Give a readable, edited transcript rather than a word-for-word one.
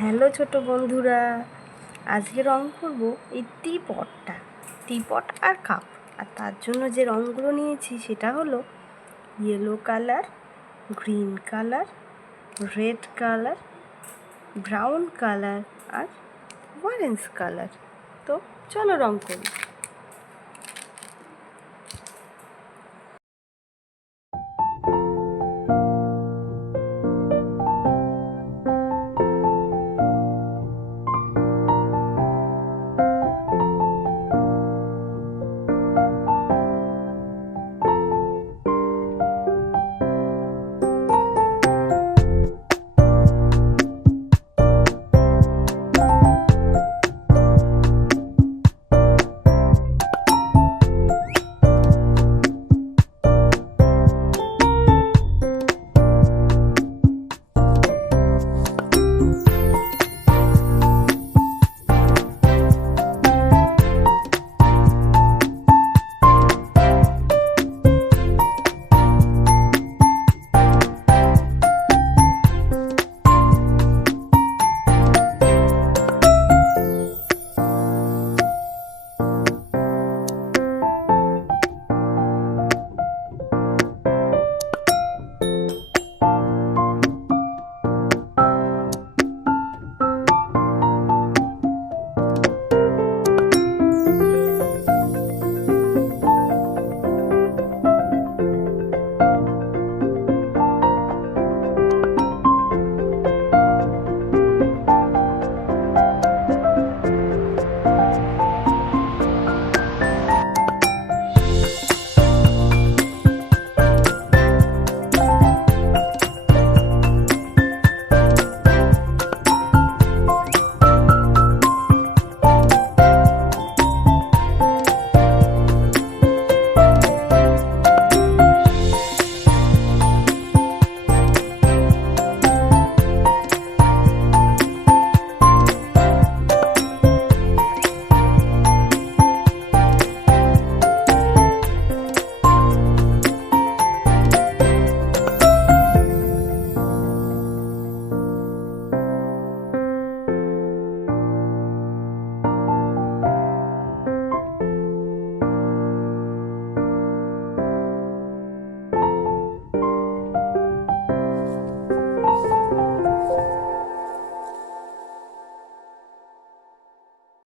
Hello ছোট বন্ধুরা, আজকে রং করব এই টিপট আর কাপ। আর তার জন্য যে রঙগুলো নিয়েছি সেটা হলো yellow colour, green colour, red colour, brown colour আর অরেঞ্জ কালার। তো চলো রং করি।